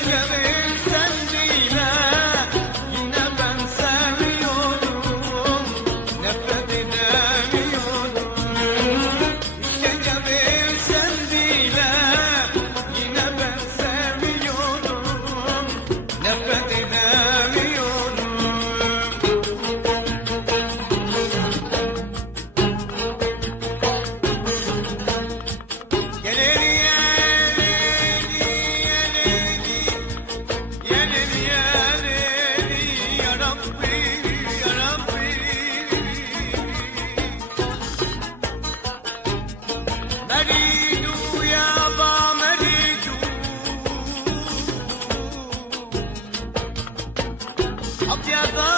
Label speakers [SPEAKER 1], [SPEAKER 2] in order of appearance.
[SPEAKER 1] வெல்லவே Yeah,